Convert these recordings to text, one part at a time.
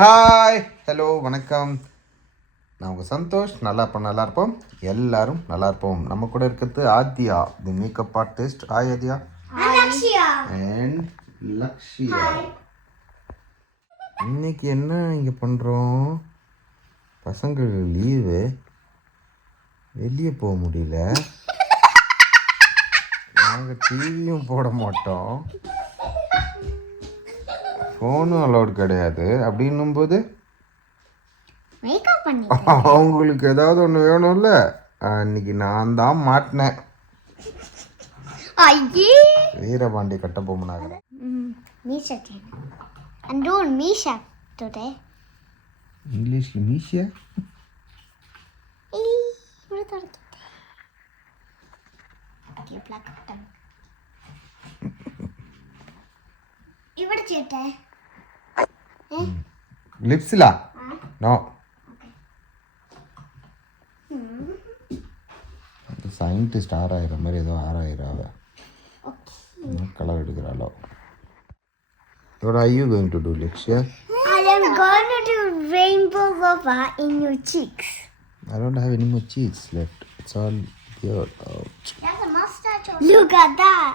Hi hello வணக்கம். நான் உங்கள் சந்தோஷ். நல்லா இருப்போம், எல்லாரும் நல்லா இருப்போம். நம்ம கூட இருக்கிறது Aadhya, the makeup artist. Hi Aadhya. And Lakshya. இன்னைக்கு என்ன இங்கே பண்ணுறோம்? பசங்க லீவு, வெளியே போக முடியல, நாங்கள் டிவியும் போட மாட்டோம், ஃபோனும் அலௌட் கிடையாது. அப்படின்னும் போது அவங்களுக்கு ஏதாவது ஒன்று வேணும்ல. இன்னைக்கு நான் தான் மாட்டினேன். வீரபாண்டி கட்ட பொம்மனாக இங்கிலீஷ் மீஷா லிப்ஸ்லா நோ. சயின்டிஸ்ட் 6000 மாதிரி ஏதோ 6000 colour எடுக்கிறாளோ. What are you going to do, Lakshya? I am going to do rainbow lava in your cheeks. I don't have any more cheeks left. It's all here. Ouch. There's a mustache on. Look at that.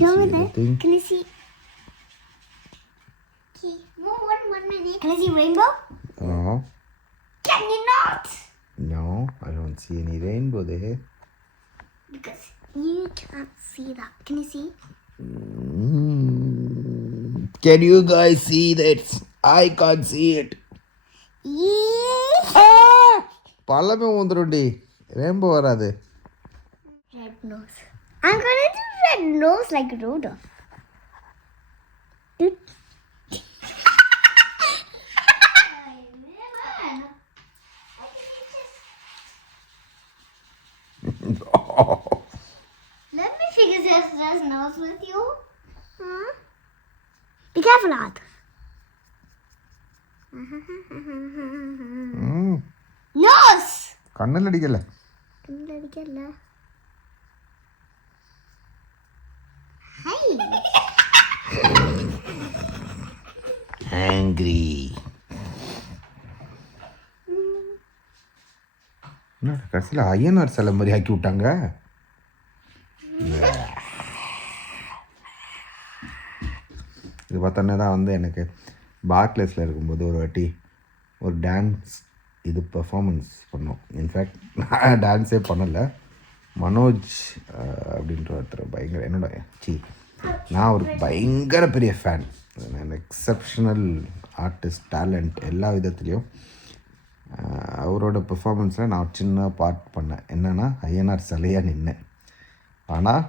Show me that. Can you see? One minute. Can you see rainbow? No. Can you not? No, I don't see any rainbow there. Because you can't see that. Can you see? Can you guys see that? I can't see it. பல்லமே வந்துருண்டி, rainbow வராது. Red nose. I'm gonna do red nose like Rudolph. Let me figure this nose with you. Be careful, Ad. Nose. கண்ணில் அடிக்கல. Hey. Angry. என்ன கடைசியில் ஐயனார் சிலை மாதிரி ஆக்கி விட்டாங்க. இது பார்த்தோன்னே தான் வந்து எனக்கு பார்க்லேஸில் இருக்கும்போது ஒரு வாட்டி ஒரு டான்ஸ் இது பெர்ஃபார்மன்ஸ் பண்ணோம். இன்ஃபேக்ட் நான் டான்ஸே பண்ணலை, மனோஜ் அப்படின்ற ஒருத்தர் பயங்கர நான் ஒரு பயங்கர பெரிய ஃபேன். எக்ஸப்ஷனல் ஆர்டிஸ்ட், டேலண்ட் எல்லா விதத்துலேயும். அவரோட பெர்ஃபார்மன்ஸில் நான் சின்ன பார்ட் பண்ணேன். என்னென்னா ஐயனார் சிலையாக நின்னேன். ஆனால்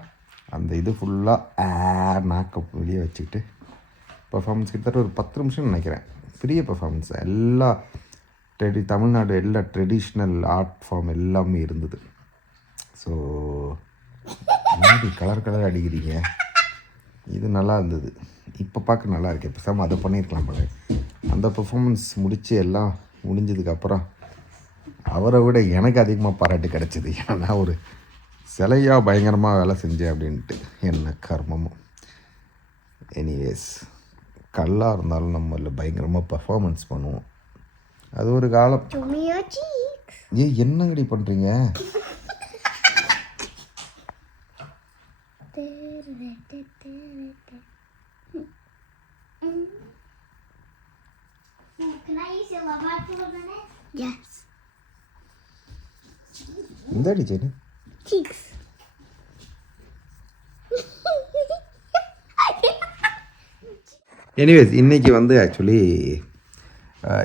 அந்த இது ஃபுல்லாக நாக்கை வெளியே வச்சுக்கிட்டு பெர்ஃபார்மன்ஸ் கிட்டத்தட்ட ஒரு 10 நிமிஷம் நினைக்கிறேன். பெரிய பெர்ஃபார்மன்ஸ், எல்லா தமிழ்நாடு எல்லா ட்ரெடிஷ்னல் ஆர்ட் ஃபார்ம் எல்லாமே இருந்தது. ஸோ கலர் அடிக்கிறீங்க, இது நல்லா இருந்தது. இப்போ பார்க்க நல்லா இருக்கு. பேசாமல் அதை பண்ணியிருக்கலாம் போல. அந்த பெர்ஃபார்மன்ஸ் முடித்து எல்லாம் முடிஞ்சதுக்கப்புறம் அவரை விட எனக்கு அதிகமாக பாராட்டு கிடச்சிது. ஏன்னா ஒரு சிலையாக பயங்கரமாக வேலை செஞ்சேன் அப்படின்ட்டு. என்ன கர்மமும். எனிவேஸ், கல்லாக இருந்தாலும் நம்மள பயங்கரமாக பர்ஃபார்மன்ஸ் பண்ணுவோம். அது ஒரு காலம். என்னங்கடி பண்ணுறீங்க? இந்த அடிச்சேன் cheeks. எனிவேஸ், இன்றைக்கி வந்து ஆக்சுவலி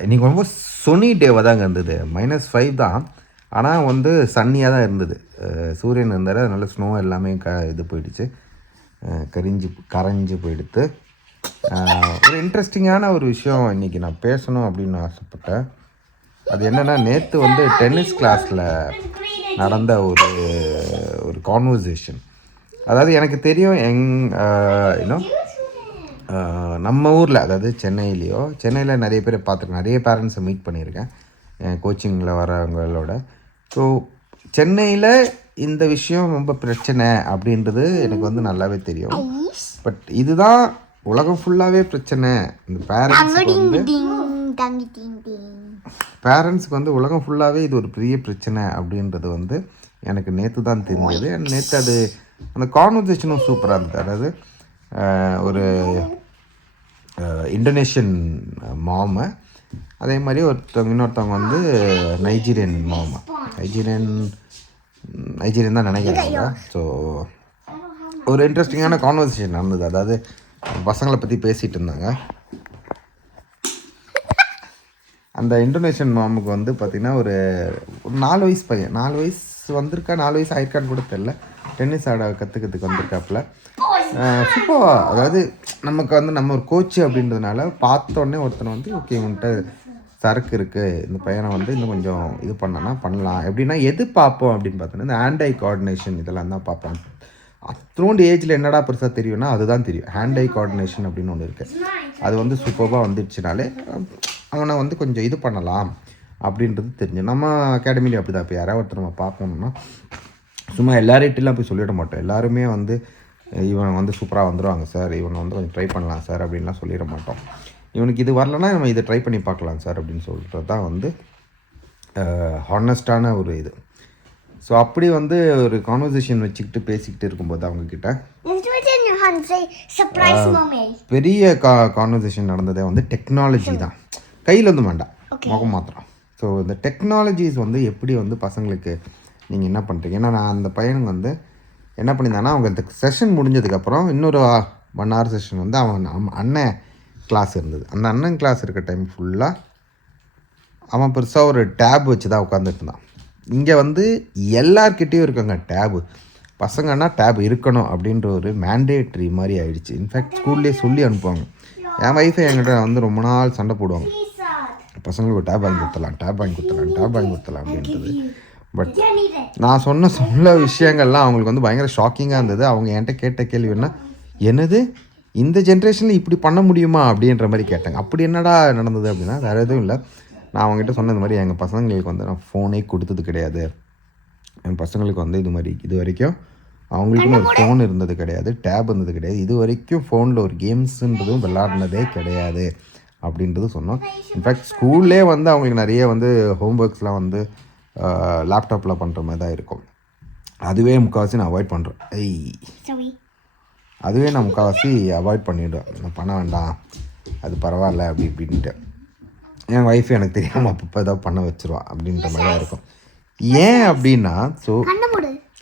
இன்றைக்கி ரொம்ப சொனி டேவாக தாங்க இருந்தது. -5 தான், ஆனால் வந்து சன்னியாக தான் இருந்தது. சூரியன் இருந்தார், அதனால ஸ்னோ எல்லாமே இது போயிடுச்சு, கரைஞ்சி போயிடுத்து. ஒரு இன்ட்ரெஸ்டிங்கான ஒரு விஷயம் இன்றைக்கி நான் பேசணும் அப்படின்னு ஆசைப்பட்டேன். அது என்னென்னா, நேற்று வந்து டென்னிஸ் கிளாஸில் நடந்த ஒரு கான்வர்சேஷன். அதாவது எனக்கு தெரியும், இன்னும் நம்ம ஊரில், அதாவது சென்னையில் நிறைய பேர் பார்த்துருக்கேன், நிறைய பேரண்ட்ஸை மீட் பண்ணியிருக்கேன் கோச்சிங்கில் வரவங்களோட. ஸோ சென்னையில் இந்த விஷயம் ரொம்ப பிரச்சனை அப்படின்றது எனக்கு வந்து நல்லாவே தெரியும். பட் இதுதான் உலகம் ஃபுல்லாகவே பிரச்சனை. இந்த பேரண்ட்ஸுக்கு வந்து tangi ting ting. பேரண்ட்ஸுக்கு வந்து உலகம் ஃபுல்லாகவே இது ஒரு பெரிய பிரச்சனை அப்படின்றது வந்து எனக்கு நேற்று தான் தெரிஞ்சது. நேற்று அது அந்த கான்வர்சேஷனும் சூப்பராக இருந்தது. அதாவது ஒரு இந்தோனேஷியன் மாமை, அதே மாதிரி இன்னொருத்தவங்க வந்து நைஜீரியன் மாமா, நைஜீரியன் தான் நினைக்கிறாங்க. ஸோ ஒரு இன்ட்ரெஸ்டிங்கான கான்வர்சேஷன் நடந்தது. அதாவது பசங்களை பற்றி பேசிகிட்டு இருந்தாங்க. அந்த இந்தோனேஷியன் மாமுக்கு வந்து பார்த்திங்கன்னா ஒரு 4 வயசு பையன், 4 வயசு வந்திருக்கா, 4 வயசு ஆயிருக்கான்னு கூட தெரில, டென்னிஸ் ஆட கற்றுக்கிறதுக்கு வந்திருக்காப்புல. சூப்பர். அதாவது நமக்கு வந்து நம்ம ஒரு கோச்சு அப்படின்றதுனால பார்த்தோன்னே ஒருத்தனை வந்து ஓகே இவன்கிட்ட சரக்கு இருக்குது, இந்த பையனை வந்து இன்னும் கொஞ்சம் இது பண்ணலாம். எப்படின்னா எது பார்ப்போம் அப்படின்னு பார்த்தோன்னா இந்த ஹேண்ட் ஐ கோஆர்டினேஷன் இதெல்லாம் தான் பார்ப்போம். அத்ரோண்டு ஏஜில் என்னடா பெருசாக தெரியும்னா அதுதான் தெரியும். ஹேண்ட் ஐ கோஆர்டினேஷன் அப்படின்னு ஒன்று இருக்குது. அது வந்து சூப்பராக வந்துடுச்சுனாலே அவனை வந்து கொஞ்சம் இது பண்ணலாம் அப்படின்றது தெரிஞ்சு. நம்ம அகாடமியில் அப்படி தான். இப்போ யாராவது ஒருத்தர் நம்ம பார்க்கணுன்னா சும்மா எல்லார்கிட்டையும் போய் சொல்லிட மாட்டோம். எல்லாருமே வந்து இவன் வந்து சூப்பராக வந்துடுவாங்க சார், இவனை வந்து கொஞ்சம் ட்ரை பண்ணலாம் சார் அப்படின்லாம் சொல்லிட மாட்டோம். இவனுக்கு இது வரலன்னா நம்ம இதை ட்ரை பண்ணி பார்க்கலாம் சார் அப்படின்னு சொல்கிறது தான் வந்து ஹானஸ்டான ஒரு இது. ஸோ அப்படி வந்து ஒரு கான்வர்சேஷன் வச்சுக்கிட்டு பேசிக்கிட்டு இருக்கும்போது அவங்கக்கிட்ட பெரிய கான்வர்சேஷன் நடந்ததே வந்து டெக்னாலஜி தான். கையில் வந்து வேண்டாம், முகம் மாத்திரம். ஸோ இந்த டெக்னாலஜிஸ் வந்து எப்படி வந்து பசங்களுக்கு நீங்கள் என்ன பண்ணுறீங்க. ஏன்னா நான் அந்த பையனுக்கு வந்து என்ன பண்ணியிருந்தாங்கன்னா அவங்க இந்த செஷன் முடிஞ்சதுக்கப்புறம் இன்னொரு 1 hour செஷன் வந்து அவன் அண்ணன் கிளாஸ் இருந்தது. அந்த அண்ணன் கிளாஸ் இருக்க டைம் ஃபுல்லாக அவன் பெருசாக ஒரு டேப் வச்சு தான் உட்காந்துட்டு இருந்தான். இங்கே வந்து எல்லார்கிட்டேயும் இருக்காங்க டேபு. பசங்கன்னா டேப் இருக்கணும் அப்படின்ற ஒரு மேண்டேட்ரி மாதிரி ஆயிடுச்சு. இன்ஃபேக்ட் ஸ்கூல்லேயே சொல்லி அனுப்புவாங்க. என் ஒய்ஃபை என்கிட்ட வந்து ரொம்ப நாள் சண்டை போடுவாங்க, பசங்களுக்கு டேப் வாங்கி கொடுத்தலாம் அப்படின்றது. பட் நான் சொன்ன விஷயங்கள்லாம் அவங்களுக்கு வந்து பயங்கர ஷாக்கிங்காக இருந்தது. அவங்க என்கிட்ட கேட்ட கேள்வி என்னது இந்த ஜென்ரேஷனில் இப்படி பண்ண முடியுமா அப்படின்ற மாதிரி கேட்டாங்க. அப்படி என்னடா நடந்தது அப்படின்னா வேறு எதுவும் இல்லை. நான் அவங்ககிட்ட சொன்னது மாதிரி எங்கள் பசங்களுக்கு வந்து நான் ஃபோனே கொடுத்தது கிடையாது. என் பசங்களுக்கு வந்து இது வரைக்கும் அவங்களுக்குன்னு ஒரு ஃபோன் இருந்தது கிடையாது, டேப் இருந்தது கிடையாது. இது வரைக்கும் ஃபோனில் ஒரு கேம்ஸுன்றதும் விளாட்னதே கிடையாது அப்படின்றது சொன்னோம். இன்ஃபேக்ட் ஸ்கூல்லே வந்து அவங்களுக்கு நிறைய வந்து ஹோம்ஒர்க்ஸ்லாம் வந்து லேப்டாப்பில் பண்ணுற மாதிரி தான் இருக்கும். அதுவே முக்கால்வாசி நான் அவாய்ட் பண்ணுறேன். அதுவே நான் முக்கால்வாசி அவாய்ட் பண்ணிவிடுவேன். நான் பண்ண வேண்டாம், அது பரவாயில்ல அப்படி இப்படின்ட்டு. என் ஒய்ஃப் எனக்கு தெரியாமல் அப்பப்போ ஏதாவது பண்ண வச்சுருவான் அப்படின்ற மாதிரி தான் இருக்கும். ஏன் அப்படின்னா ஸோ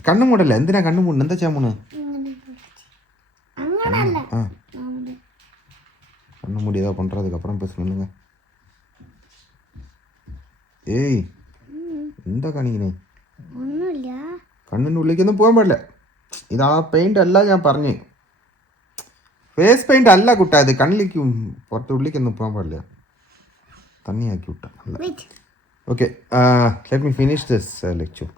கண்ணு மூடலை எந்த நான் கண்ணு மூடணும் எந்த சாமுன்னு கண்ணு மூடி ஏதாவது பண்ணுறதுக்கப்புறம் பேசணுங்க. ஏய் എന്താ കാണിക്കണേ? കണ്ണിൻ്റെ ഉള്ളിലേക്കൊന്നും പോകാൻ പാടില്ല. ഇതാ പെയിൻ്റ് അല്ല ഞാൻ പറഞ്ഞു, ഫേസ് പെയിൻ്റ് അല്ല കുട്ടാ, അത് കണ്ണിലേക്ക് പുറത്ത് ഉള്ളിലേക്കൊന്നും പോകാൻ പാടില്ല. തണ്ണിയാക്കി വിട്ടാ അല്ല. Okay, let me finish this lecture.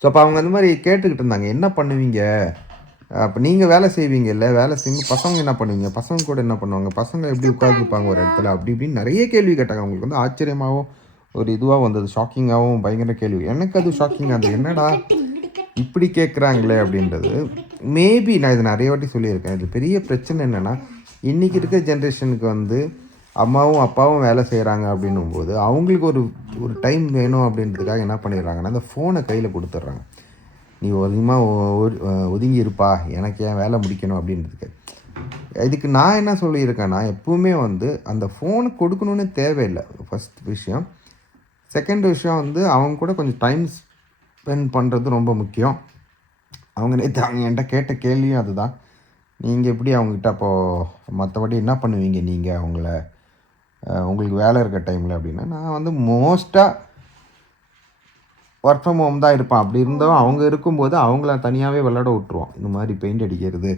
So அப்போ அவங்க அந்த மாதிரி கேட்டுக்கிட்டு இருந்தாங்க, என்ன பண்ணுவீங்க, அப்போ நீங்கள் வேலை செய்வீங்க இல்லை, வேலை செய்யும்போது பசங்க என்ன பண்ணுவீங்க, பசங்க கூட என்ன பண்ணுவாங்க, பசங்க எப்படி உட்காந்துருப்பாங்க ஒரு இடத்துல, அப்படி இப்படின்னு நிறைய கேள்வி கேட்டாங்க. அவங்களுக்கு வந்து ஆச்சரியமாகவும் ஒரு இதுவாக வந்தது, ஷாக்கிங்காகவும் பயங்கர கேள்வி. எனக்கு அது ஷாக்கிங்காக இருந்தது, என்னடா இப்படி கேட்குறாங்களே அப்படின்றது. மேபி நான் இது நிறைய வாட்டி சொல்லியிருக்கேன். இது பெரிய பிரச்சனை என்னென்னா இன்றைக்கி இருக்கிற ஜென்ரேஷனுக்கு வந்து அம்மாவும் அப்பாவும் வேலை செய்கிறாங்க அப்படின்னும் போது அவங்களுக்கு ஒரு டைம் வேணும் அப்படின்றதுக்காக என்ன பண்ணிடுறாங்கன்னா அந்த ஃபோனை கையில் கொடுத்துட்றாங்க. நீ அதிகமாக ஒதுங்கி இருப்பா, எனக்கு ஏன் வேலை முடிக்கணும் அப்படின்றதுக்கு. இதுக்கு நான் என்ன சொல்லியிருக்கேன்னா எப்பவுமே வந்து அந்த ஃபோனை கொடுக்கணுன்னு தேவையில்லை, ஃபஸ்ட் விஷயம். செகண்ட் விஷயம் வந்து அவங்க கூட கொஞ்சம் டைம் ஸ்பெண்ட் பண்ணுறது ரொம்ப முக்கியம். அவங்க என்கிட்ட கேட்ட கேள்வியும் அதுதான், நீங்கள் எப்படி அவங்ககிட்ட அப்போது மற்றபடி என்ன பண்ணுவீங்க நீங்கள் உங்களுக்கு வேலை இருக்க டைமில் அப்படின்னா, நான் வந்து மோஸ்ட்டாக ஒர்க் ஃப்ரம் ஹோம் தான் இருப்பேன். அப்படி இருந்தோம் அவங்க இருக்கும்போது அவங்கள தனியாகவே விளையாட விட்ருவோம். இந்த மாதிரி பெயிண்ட் அடிக்கிறது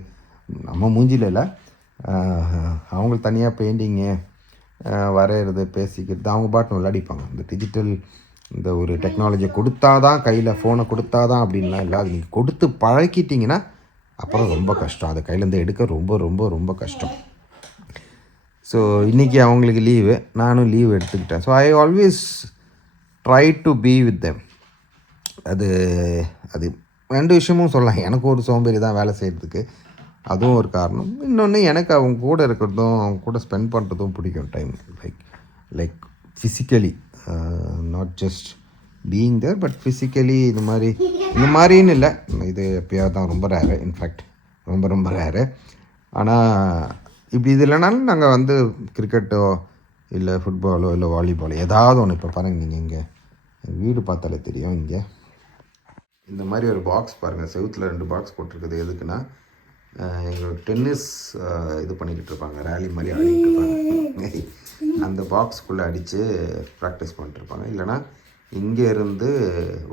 நம்ம மூஞ்சியில் இல்லை, அவங்களுக்கு தனியாக பெயிண்டிங்கு வரைகிறது பேசிக்கிறது அவங்க பாட்டு விளையாடிப்பாங்க. இந்த டிஜிட்டல் இந்த ஒரு டெக்னாலஜியை கொடுத்தா தான், கையில் ஃபோனை கொடுத்தா தான் அப்படின்லாம் இல்லை. அது நீங்கள் கொடுத்து பழக்கிட்டிங்கன்னா அப்புறம் ரொம்ப கஷ்டம், அதை கையிலேருந்து எடுக்க ரொம்ப ரொம்ப ரொம்ப கஷ்டம். ஸோ இன்றைக்கி அவங்களுக்கு லீவு, நானும் லீவ் எடுத்துக்கிட்டேன். So I always try to be with them. அது 2 விஷயமும் சொல்லலாம். எனக்கு ஒரு சோம்பேறி தான் வேலை செய்கிறதுக்கு, அதுவும் ஒரு காரணம். இன்னொன்று எனக்கு அவங்க கூட இருக்கிறதும் அவங்க கூட ஸ்பெண்ட் பண்ணுறதும் பிடிக்கும் time. Like like physically not just being there but physically இந்த மாதிரின்னு இல்லை, இது எப்போயாவது தான், ரொம்ப ரேரு, இன்ஃபேக்ட் ரொம்ப ரொம்ப ரேரு. ஆனால் இப்படி இது இல்லைனாலும் நாங்கள் வந்து கிரிக்கெட்டோ இல்லை ஃபுட்பாலோ இல்லை வாலிபாலோ ஏதாவது ஒன்று. இப்போ பாருங்கள், நீங்கள் இங்கே வீடு பார்த்தாலே தெரியும், இங்கே இந்த மாதிரி ஒரு பாக்ஸ் பாருங்கள், செவுத்தில் 2 பாக்ஸ் போட்டிருக்குது. எதுக்குன்னா எங்களோட டென்னிஸ் இது பண்ணிக்கிட்டு இருப்பாங்க, ரேலி மாதிரி ஆடிக்கிட்டு இருப்பாங்க. அந்த பாக்ஸ்குள்ளே அடித்து ப்ராக்டிஸ் பண்ணிட்டுருப்பாங்க. இல்லைனா இங்கே இருந்து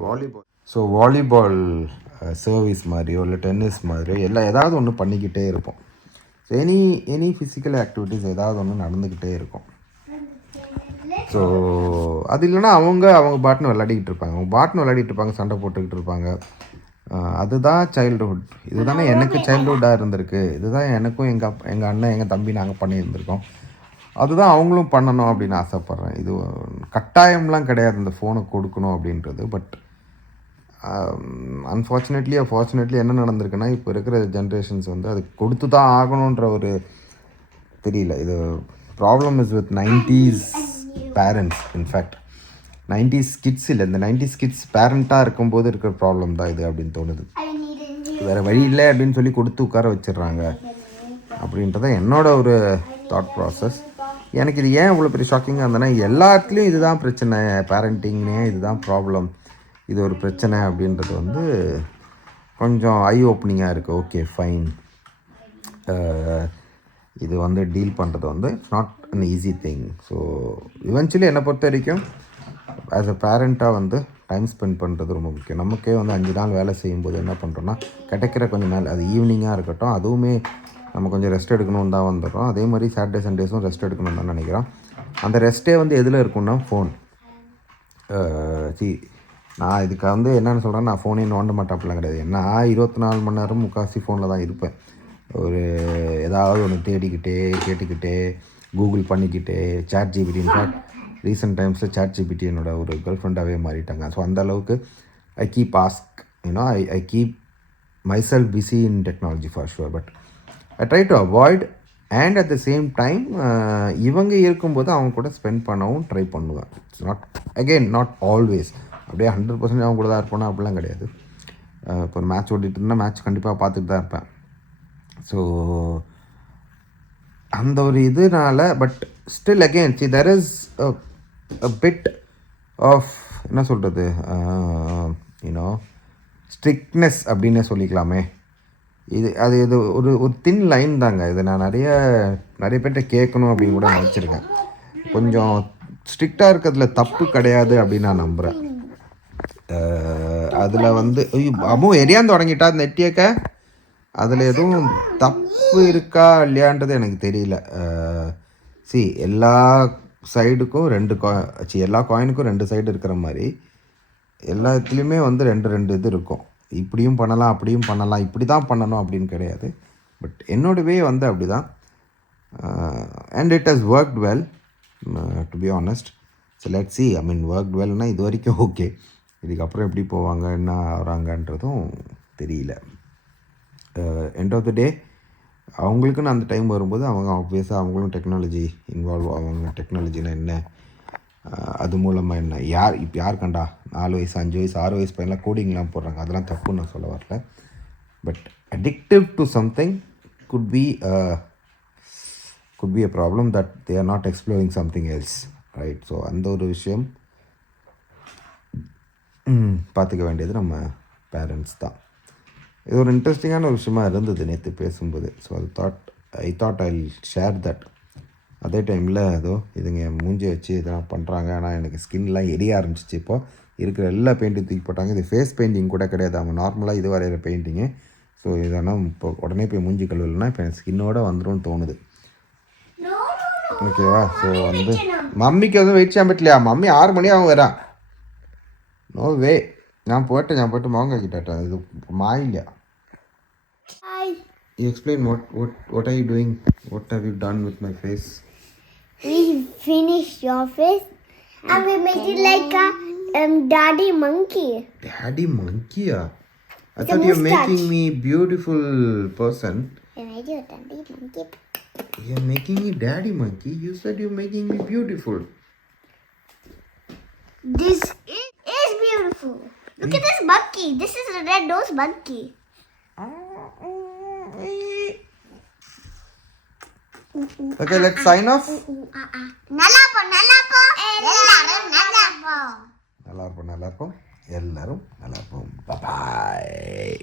வாலிபால், ஸோ வாலிபால் சர்வீஸ் மாதிரியோ இல்லை டென்னிஸ் மாதிரியோ எல்லாம் ஏதாவது ஒன்று பண்ணிக்கிட்டே இருப்போம். ஸோ எனி ஃபிசிக்கல் ஆக்டிவிட்டீஸ் ஏதாவது ஒன்று நடந்துக்கிட்டே இருக்கும். ஸோ அது இல்லைனா அவங்க பாட்டுன்னு விளையாடிக்கிட்டு இருப்பாங்க, சண்டை போட்டுக்கிட்டு இருப்பாங்க. அதுதான் சைல்டுஹுட். இதுதானே எனக்கு சைல்டுஹுட்டாக இருந்திருக்கு. இதுதான் எனக்கும் எங்கள் அண்ணன் எங்கள் தம்பி நாங்கள் பண்ணியிருந்திருக்கோம். அதுதான் அவங்களும் பண்ணணும் அப்படின்னு ஆசைப்பட்றேன். இது கட்டாயம்லாம் கிடையாது இந்த ஃபோனை கொடுக்கணும் அப்படின்றது. பட் ஃபார்ச்சுனேட்லி என்ன நடந்திருக்குன்னா, இப்போ இருக்கிற ஜென்ரேஷன்ஸ் வந்து அது கொடுத்து தான் ஆகணுன்ற ஒரு தெரியல. இது problem is with 90s parents. In fact 90s kids இல்லை, இந்த 90s கிட்ஸ் பேரண்ட்டாக இருக்கும்போது இருக்கிற ப்ராப்ளம் தான் இது அப்படின்னு தோணுது. வேறு வழி இல்லை அப்படின்னு சொல்லி கொடுத்து உட்கார வச்சிடுறாங்க அப்படின்றத என்னோட ஒரு தாட் ப்ராசஸ். எனக்கு இது ஏன் இவ்வளோ பெரிய ஷாக்கிங்காக இருந்ததுன்னா, எல்லா இடத்துலையும் இதுதான் பிரச்சனை, பேரண்டிங்னே இதுதான் ப்ராப்ளம், இது ஒரு பிரச்சனை அப்படின்றது வந்து கொஞ்சம் ஐ ஓப்பனிங்காக இருக்குது. ஓகே ஃபைன், இது வந்து டீல் பண்ணுறது வந்து not an easy thing. So eventually என்னை பொறுத்த வரைக்கும் ஆஸ் அ பேரண்ட்டாக வந்து டைம் ஸ்பெண்ட் பண்ணுறது ரொம்ப முக்கியம். நமக்கே வந்து 5 நாள் வேலை செய்யும்போது என்ன பண்ணுறோன்னா, கிடைக்கிற கொஞ்சம் நாள், அது ஈவினிங்காக இருக்கட்டும், அதுவுமே நம்ம கொஞ்சம் ரெஸ்ட் எடுக்கணும்னு தான் வந்துடுறோம். அதே மாதிரி சாட்டர்டே சண்டேஸும் ரெஸ்ட் எடுக்கணும்னு தான் நினைக்கிறோம். அந்த ரெஸ்ட்டே வந்து எதில் இருக்குன்னா ஃபோன். நான் இதுக்கு வந்து என்னென்னு சொல்கிறேன், நான் ஃபோனே நோண்ட மாட்டேன் அப்படிலாம் கிடையாது. நான் 24 மணி நேரம் முக்கால்வாசி ஃபோனில் தான் இருப்பேன். ஒரு ஏதாவது ஒன்று தேடிக்கிட்டே கேட்டுக்கிட்டே கூகுள் பண்ணிக்கிட்டே ChatGPT. இன்ஃபேக்ட் ரீசெண்ட் டைம்ஸில் ChatGPT என்னோட ஒரு கேர்ள் ஃப்ரெண்டாகவே மாறிட்டாங்க. ஸோ அந்த அளவுக்கு I keep ask I keep my self busy in technology for sure. But I try to avoid and at the same time இவங்க இருக்கும்போது அவங்க கூட ஸ்பெண்ட் பண்ணவும் ட்ரை பண்ணுவேன். இட்ஸ் நாட் ஆல்வேஸ் அப்படியே 100% அவங்க கூட தான் இருப்பேன்னா அப்படிலாம் கிடையாது. இப்போ ஒரு மேட்ச் ஓடிட்டு இருந்தால் மேட்ச் கண்டிப்பாக பார்த்துட்டு தான் இருப்பேன். ஸோ அந்த ஒரு இதனால, but still again there is a bit of என்ன சொல்கிறது, ஸ்ட்ரிக்ட்னஸ் அப்படின்னே சொல்லிக்கலாமே. இது ஒரு தின் லைன் தாங்க. இது நான் நிறைய பேர்கிட்ட கேட்கணும் அப்படின்னு கூட நான் வச்சுருக்கேன். கொஞ்சம் ஸ்ட்ரிக்டாக இருக்கிறதுல தப்பு கிடையாது அப்படின்னு நான் நம்புகிறேன். அதில் வந்து அம்மும் எரியாந்து தொடங்கிட்டா நெட்டியக்க, அதில் எதுவும் தப்பு இருக்கா இல்லையான்றது எனக்கு தெரியல. எல்லா சைடுக்கும் எல்லா காயினுக்கும் 2 சைடு இருக்கிற மாதிரி எல்லாத்துலேயுமே வந்து 2 இது இருக்கும். இப்படியும் பண்ணலாம், அப்படியும் பண்ணலாம், இப்படி தான் பண்ணணும் அப்படின்னு கிடையாது. பட் என்னோட வே வந்து அப்படி தான். And it has worked well to be honest. So let's see. Worked வெல்னால் இது வரைக்கும் ஓகே. இதுக்கப்புறம் எப்படி போவாங்க, என்ன ஆகிறாங்கன்றதும் தெரியல. எண்ட் ஆஃப் த டே அவங்களுக்குன்னு அந்த டைம் வரும்போது அவங்க ஆப்வியஸாக அவங்களும் டெக்னாலஜி இன்வால்வ் ஆவாங்க. டெக்னாலஜினா என்ன, அது மூலமாக என்ன, யார் கண்டா 4 வயசு 5 வயசு 6 வயசு பையன்லாம் கோடிங்லாம் போடுறாங்க. அதெல்லாம் தப்புன்னு நான் சொல்ல வரல. But addictive to something could be a problem that they are not exploring something else, right? So அந்த ஒரு விஷயம் பார்த்துக்க வேண்டியது நம்ம பேரண்ட்ஸ் தான். இது ஒரு இன்ட்ரெஸ்டிங்கான ஒரு விஷயமா இருந்தது நேற்று பேசும்போது. So I thought I share that. அதே டைமில் இதுங்க மூஞ்சி வச்சு இதெல்லாம் பண்ணுறாங்க. ஆனால் எனக்கு ஸ்கின்லாம் எரிய ஆரம்பிச்சிச்சு. இப்போது இருக்கிற எல்லா பெயிண்ட்டும் தூக்கி போட்டாங்க. இது ஃபேஸ் பெயிண்டிங் கூட கிடையாது, அவங்க நார்மலாக இது வரைகிற பெயிண்டிங்கு. ஸோ இதெல்லாம் இப்போ உடனே போய் மூஞ்சி கழுவலைன்னா இப்போ எனக்கு ஸ்கின்னோட வந்துடும் தோணுது. ஓகேவா? ஸோ வந்து மம்மிக்கு வந்து வெயிட் சாம்பிட்லையா, மம்மி 6 மணி ஆகும் வரான். No way. நான் போட்டு மாங்க கிட்டேன். இது மாயில்லையா? You explain what are you doing? What have you done with my face? We finished your face and we made it like a daddy monkey. Daddy monkey? I thought you're making me beautiful person. I made you a daddy monkey. You're making me daddy monkey? You said you're making me beautiful. This is beautiful. Look at this monkey. This is a red-nosed monkey. Okay, let's sign off. நல்லா போ எல்லாரும் நல்லா போ எல்லாரும் நல்லா இருப்போம். பாய்.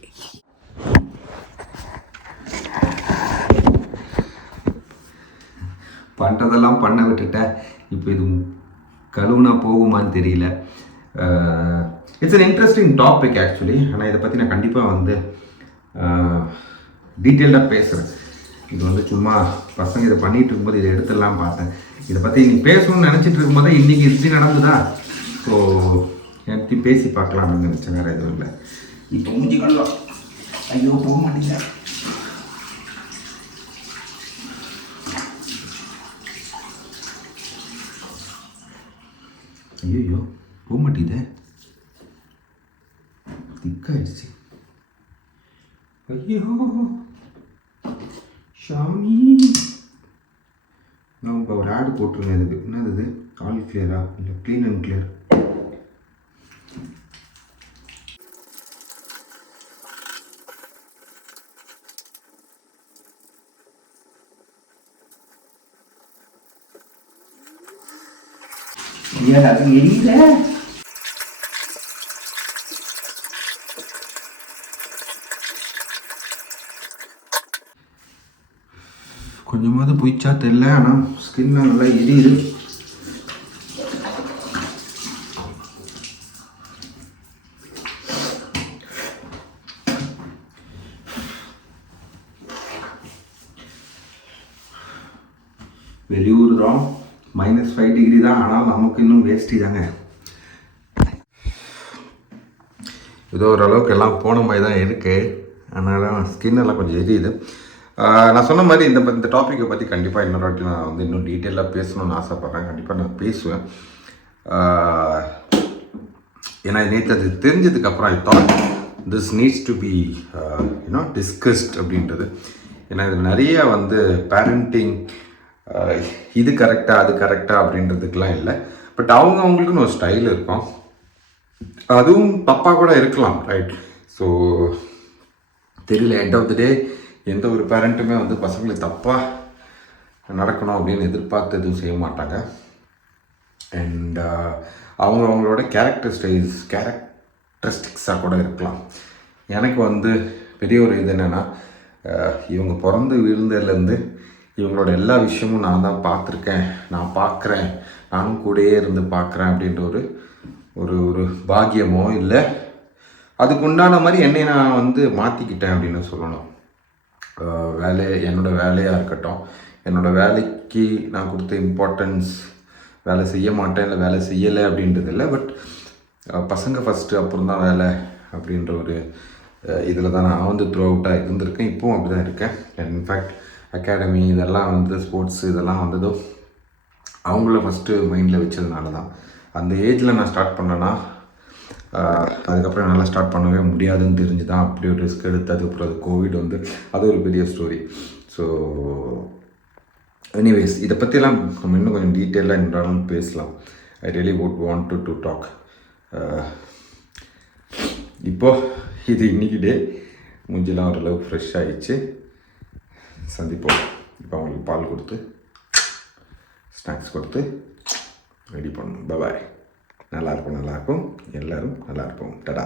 பண்ணுறதெல்லாம் பண்ண விட்டுட்டேன். இப்போ இது கழுவுனா போகுமான்னு தெரியல. It's an interesting topic actually. ஆனால் இதை பற்றி நான் கண்டிப்பாக வந்து டீட்டெயில்டாக பேசுகிறேன். இது வந்து சும்மா பசங்க இதை பண்ணிகிட்டு இருக்கும்போது இதை எடுத்துடலாம் பார்த்தேன். இதை பற்றி இன்னைக்கு பேசணும்னு நினச்சிட்டு இருக்கும்போது இன்றைக்கி இப்படி நடந்துதா, ஸோ எப்படி பேசி பார்க்கலாம் அப்படின்னு நினச்சேன். வேறு எதுவும் இல்லை. இப்போ மூஞ்சி கள்ளம். ஐயோ போக மாட்டேங்க. ஐயோ போக மாட்டேங்குதே, திக்காயிடுச்சு. ஐயோ ஷாமி, நான் இப்போ ஒரு ஆடு போட்டிருந்தேன். இதுக்கு என்னது இது, ஆல் கிளியரா இல்லை க்ளீன் அண்ட் கிளியர்? கொஞ்சமாவது போயிச்சா தெரியல, ஆனால் ஸ்கின்லாம் நல்லா எரியுது. வெளியூர் தான், -5 டிகிரி தான், ஆனால் நமக்கு இன்னும் வேஸ்டி தாங்க. ஏதோ ஓரளவுக்கு எல்லாம் போன மாதிரி தான் இருக்குது, அதனால ஸ்கின் எல்லாம் கொஞ்சம் எரியுது. நான் சொன்ன மாதிரி இந்த டாப்பிக்கை பற்றி கண்டிப்பாக இன்னொரு வாட்டி நான் வந்து இன்னும் டீட்டெயிலாக பேசணும்னு ஆசைப்பட்றேன். கண்டிப்பாக நான் பேசுவேன். ஏன்னா நேற்று அது தெரிஞ்சதுக்கப்புறம் I thought this needs to be discussed அப்படின்றது. ஏன்னா இதில் நிறைய வந்து பேரண்டிங் இது கரெக்டாக அது கரெக்டாக அப்படின்றதுக்கெலாம் இல்லை. பட் அவங்களுக்குன்னு ஒரு ஸ்டைல் இருக்கும், அதுவும் தப்பாக கூட இருக்கலாம், ரைட்? ஸோ தெரியல, எண்ட் ஆஃப் த டே எந்த ஒரு பேரண்ட்டுமே வந்து பசங்களுக்கு தப்பாக நடக்கணும் அப்படின்னு எதிர்பார்த்து எதுவும் செய்ய மாட்டாங்க. அண்ட் அவங்களோட கேரக்டரிஸ்டிக்ஸாக கூட இருக்கலாம். எனக்கு வந்து பெரிய ஒரு இது என்னென்னா, இவங்க பிறந்து விழுந்ததுலேருந்து இவங்களோட எல்லா விஷயமும் நான் தான் பார்த்துருக்கேன், நான் பார்க்குறேன், நானும் கூடயே இருந்து பார்க்குறேன் அப்படின்ற ஒரு ஒரு பாக்கியமோ இல்லை அதுக்குண்டான மாதிரி என்னை நான் வந்து மாற்றிக்கிட்டேன் அப்படின்னு சொல்லணும். என்னோடய வேலையாக இருக்கட்டும், என்னோடய வேலைக்கு நான் கொடுத்த இம்பார்ட்டன்ஸ், வேலை செய்ய மாட்டேன் இல்லை வேலை செய்யலை அப்படின்றது இல்லை, பட் பசங்க ஃபஸ்ட்டு அப்புறம் தான் வேலை அப்படின்ற ஒரு இதில் தான் நான் வந்து த்ரூ அவுட்டாக இருந்திருக்கேன். இப்போவும் அப்படி தான் இருக்கேன். இன்ஃபேக்ட் அகாடமி இதெல்லாம் வந்து ஸ்போர்ட்ஸ் இதெல்லாம் வந்ததோ அவங்கள ஃபஸ்ட்டு மைண்டில் வச்சதுனால தான். அந்த ஏஜில் நான் ஸ்டார்ட் பண்ணேன்னா அதுக்கப்புறம் என்னால் ஸ்டார்ட் பண்ணவே முடியாதுன்னு தெரிஞ்சு தான் அப்படி ஒரு ரிஸ்க் எடுத்து அதுக்கப்புறம் அது கோவிட் வந்து அது ஒரு பெரிய ஸ்டோரி. ஸோ எனிவேஸ் இதை பற்றியெல்லாம் நம்ம இன்னும் கொஞ்சம் டீட்டெயிலாக இருந்தாலும் பேசலாம். I really would want to talk. இப்போது இது இன்றைக்கி டே மூஞ்சிலாம் ஓரளவுக்கு ஃப்ரெஷ் ஆகிடுச்சு. சந்திப்போம். இப்போ அவங்களுக்கு பால் கொடுத்து ஸ்நாக்ஸ் கொடுத்து ரெடி பண்ணணும். பாய். நல்லாயிருக்கும், எல்லோரும் நல்லாயிருப்போம். டடா.